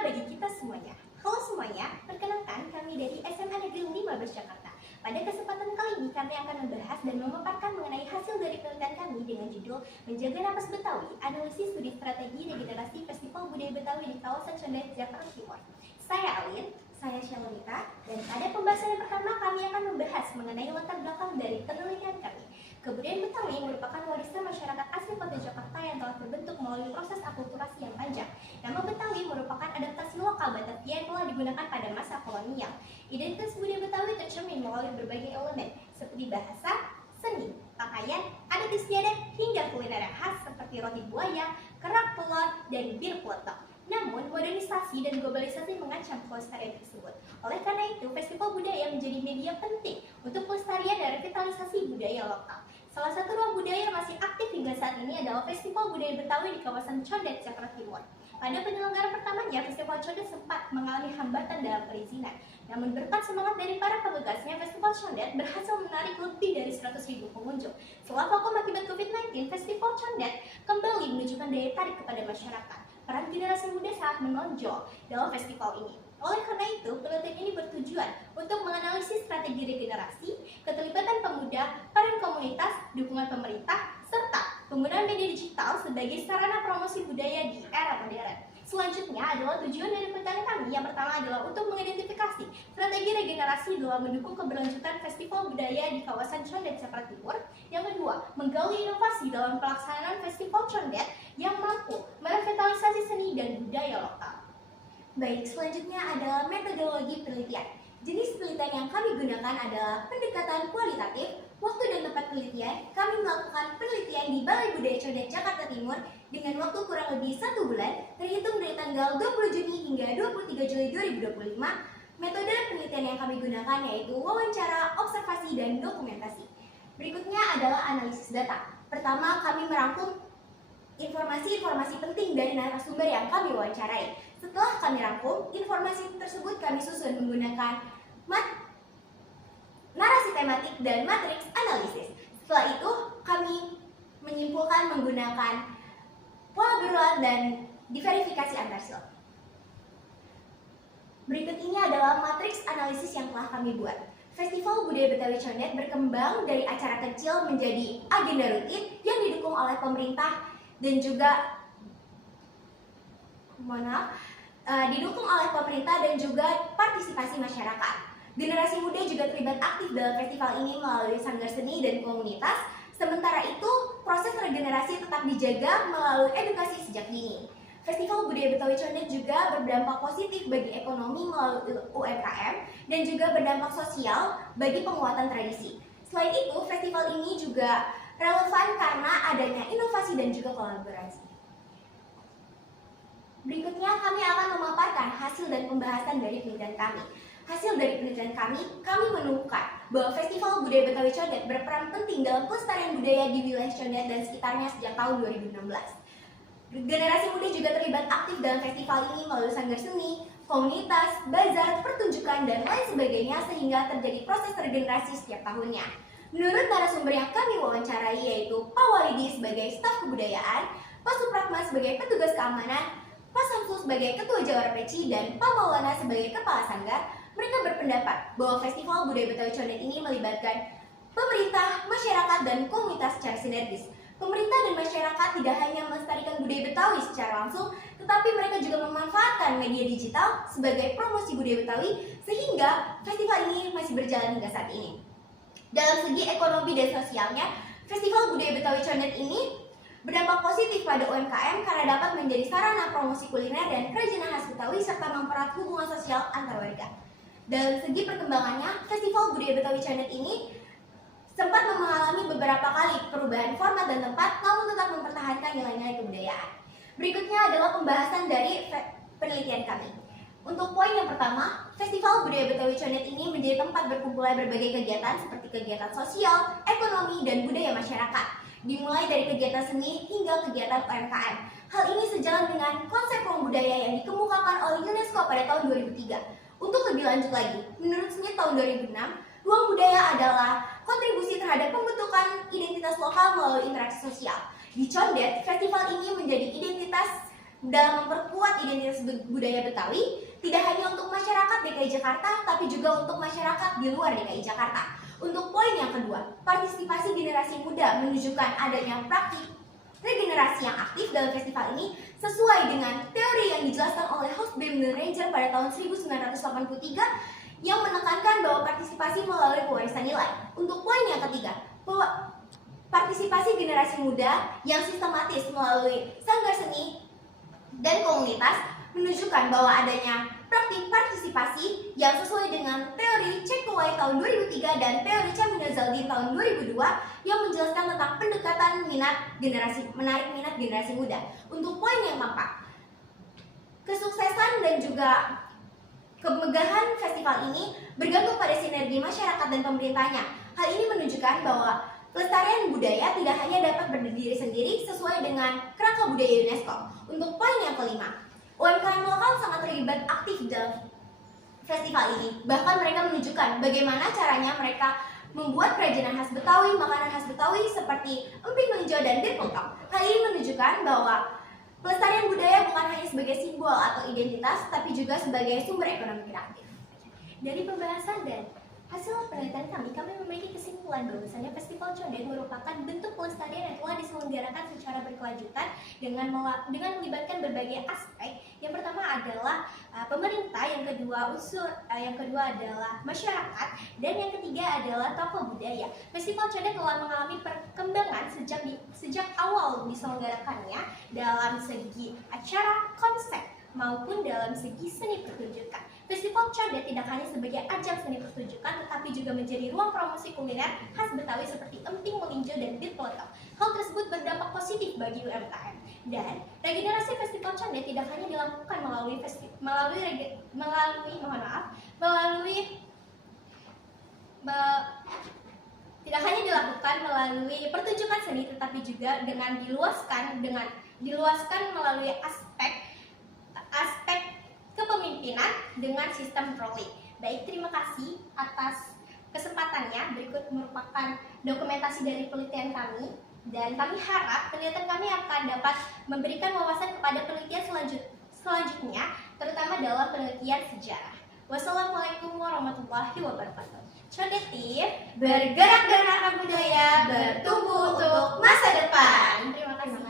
bagi kita semuanya. Halo semuanya, perkenalkan kami dari SMA Negeri 15 Jakarta. Pada kesempatan kali ini kami akan membahas dan memaparkan mengenai hasil dari penelitian kami dengan judul Menjaga Napas Betawi, Analisis Studi Strategi Regenerasi Festival Budaya Betawi di Kawasan Condet, Jakarta Timur. Saya Alin, saya Shalonita, dan pada pembahasan yang pertama kami akan membahas mengenai latar belakang dari penelitian kami. Kebudayaan Betawi merupakan warisan masyarakat asli kota Jakarta yang telah terbentuk melalui proses akulturasi yang panjang. Nama Betawi merupakan adaptasi lokal Batavia yang telah digunakan pada masa kolonial. Identitas budaya Betawi tercermin melalui berbagai elemen seperti bahasa, seni, pakaian, adat istiadat, hingga kuliner yang khas seperti roti buaya, kerak telur, dan bir peletok. Namun, modernisasi dan globalisasi mengancam kelestarian tersebut. Oleh karena itu, festival budaya menjadi media penting untuk pelestarian dan revitalisasi budaya lokal. Salah satu ruang budaya yang masih aktif hingga saat ini adalah Festival Budaya Betawi di kawasan Condet, Jakarta Timur. Pada penyelenggaraan pertamanya, Festival Condet sempat mengalami hambatan dalam perizinan. Namun berkat semangat dari para petugasnya, Festival Condet berhasil menarik lebih dari 100.000 pengunjung. Setelah vakum akibat COVID-19, Festival Condet kembali menunjukkan daya tarik kepada masyarakat. Peran generasi muda sangat menonjol dalam festival ini. Oleh karena itu, penelitian ini bertujuan untuk menganalisis strategi regenerasi, keterlibatan pemuda, peran komunitas, dukungan pemerintah, serta penggunaan media digital sebagai sarana promosi budaya di era modern. Selanjutnya adalah tujuan dari penelitian kami. Yang pertama adalah untuk mengidentifikasi strategi regenerasi dalam mendukung keberlanjutan festival budaya di kawasan Condet, Jakarta Timur. Yang kedua, menggali inovasi dalam pelaksanaan festival Condet yang mampu merevitalisasi seni dan budaya lokal. Baik, selanjutnya adalah metodologi penelitian. Jenis penelitian yang kami gunakan adalah pendekatan kualitatif. Waktu dan tempat penelitian, kami melakukan penelitian di Balai Budaya Condet, Jakarta Timur dengan waktu kurang lebih 1 bulan, terhitung dari tanggal 20 Juni hingga 23 Juli 2025. Metode penelitian yang kami gunakan yaitu wawancara, observasi, dan dokumentasi. Berikutnya adalah analisis data. Pertama, kami merangkum informasi-informasi penting dari narasumber yang kami wawancarai. Setelah kami rangkum, informasi tersebut kami susun menggunakan narasi tematik dan matriks analisis. Setelah itu, kami menyimpulkan menggunakan pola berulang dan diverifikasi antarsil. Berikut ini adalah matriks analisis yang telah kami buat. Festival Budaya Betawi Condet berkembang dari acara kecil menjadi agenda rutin yang didukung oleh pemerintah dan juga didukung oleh pemerintah dan juga partisipasi masyarakat. Generasi muda juga terlibat aktif dalam festival ini melalui sanggar seni dan komunitas. Sementara itu, proses regenerasi tetap dijaga melalui edukasi sejak dini. Festival Budaya Betawi Condet juga berdampak positif bagi ekonomi melalui UMKM dan juga berdampak sosial bagi penguatan tradisi. Selain itu, festival ini juga relevan karena adanya inovasi dan juga kolaborasi. Berikutnya kami akan memaparkan hasil dan pembahasan dari penelitian kami. Hasil dari penelitian kami menemukan bahwa Festival Budaya Betawi Condet berperan penting dalam pelestarian budaya di wilayah Condet dan sekitarnya sejak tahun 2016. Generasi muda juga terlibat aktif dalam festival ini melalui sanggar seni, komunitas, bazar, pertunjukan, dan lain sebagainya sehingga terjadi proses regenerasi setiap tahunnya. Menurut narasumber yang kami wawancarai yaitu Pak Walidi sebagai staf kebudayaan, Pak Supratma sebagai petugas keamanan, Pak Samsul sebagai ketua Jawara Peci, dan Pak Maulana sebagai kepala sanggar, mereka berpendapat bahwa Festival Budaya Betawi Condet ini melibatkan pemerintah, masyarakat, dan komunitas secara sinergis. Pemerintah dan masyarakat tidak hanya melestarikan budaya Betawi secara langsung, tetapi mereka juga memanfaatkan media digital sebagai promosi budaya Betawi sehingga festival ini masih berjalan hingga saat ini. Dalam segi ekonomi dan sosialnya, Festival Budaya Betawi Condet ini berdampak positif pada UMKM karena dapat menjadi sarana promosi kuliner dan kerajinan khas Betawi serta mempererat hubungan sosial antar warga. Dalam segi perkembangannya, Festival Budaya Betawi Condet ini sempat mengalami beberapa kali perubahan format dan tempat, namun tetap mempertahankan nilai-nilai kebudayaan. Berikutnya adalah pembahasan dari penelitian kami. Untuk poin yang pertama, Festival Budaya Betawi Condet ini menjadi tempat berkumpulnya berbagai kegiatan seperti kegiatan sosial, ekonomi, dan budaya masyarakat, dimulai dari kegiatan seni hingga kegiatan UMKM. Hal ini sejalan dengan konsep ruang budaya yang dikemukakan oleh UNESCO pada tahun 2003. Untuk lebih lanjut lagi, menurut Smith tahun 2006, ruang budaya adalah kontribusi terhadap pembentukan identitas lokal melalui interaksi sosial. Di Condet, festival ini menjadi identitas dalam memperkuat identitas budaya Betawi, tidak hanya untuk masyarakat DKI Jakarta, tapi juga untuk masyarakat di luar DKI Jakarta. Untuk poin yang kedua, partisipasi generasi muda menunjukkan adanya praktik regenerasi yang aktif dalam festival ini sesuai dengan teori yang dijelaskan oleh host BEM Ranger pada tahun 1983 yang menekankan bahwa partisipasi melalui pewarisan nilai. Untuk poin yang ketiga, partisipasi generasi muda yang sistematis melalui sanggar seni dan komunitas menunjukkan bahwa adanya praktik partisipasi yang sesuai dengan teori Cekowai tahun 2003 dan teori Chaminazaldin tahun 2002 yang menjelaskan tentang pendekatan menarik minat generasi muda. Untuk poin yang keempat, kesuksesan dan juga kemegahan festival ini bergantung pada sinergi masyarakat dan pemerintahnya. Hal ini menunjukkan bahwa pelestarian budaya tidak hanya dapat berdiri sendiri sesuai dengan kerangka budaya UNESCO. Untuk poin yang kelima, UMKM lokal sangat terlibat aktif dalam festival ini. Bahkan mereka menunjukkan bagaimana caranya mereka membuat kerajinan khas Betawi, makanan khas Betawi seperti emping melinjo dan bir peletok. Hal ini menunjukkan bahwa pelestarian budaya bukan hanya sebagai simbol atau identitas, tapi juga sebagai sumber ekonomi kreatif. Dari pembahasan dan hasil penelitian kami memiliki kesimpulan bahwasanya Festival Condet merupakan bentuk pelestarian yang telah diselenggarakan secara berkelanjutan dengan melibatkan berbagai aspek. Yang pertama adalah pemerintah, yang kedua adalah masyarakat, dan yang ketiga adalah tokoh budaya. Festival Condet telah mengalami perkembangan sejak awal diselenggarakannya dalam segi acara, konsep, maupun dalam segi seni pertunjukan. Festival Condet tidak hanya sebagai ajang seni pertunjukan, tetapi juga menjadi ruang promosi kuliner khas Betawi seperti emping melinjo dan bir peletok. Hal tersebut berdampak positif bagi UMKM. Dan regenerasi Festival Condet tidak hanya dilakukan tidak hanya dilakukan melalui pertunjukan seni, tetapi juga dengan diluaskan melalui aspek kepemimpinan dengan sistem rolling. Baik, terima kasih atas kesempatannya. Berikut merupakan dokumentasi dari penelitian kami, dan kami harap penelitian kami akan dapat memberikan wawasan kepada penelitian selanjutnya, terutama dalam penelitian sejarah. Wassalamualaikum warahmatullahi wabarakatuh. Condetif, bergerak dengan budaya, bertumbuh untuk masa depan. Terima kasih.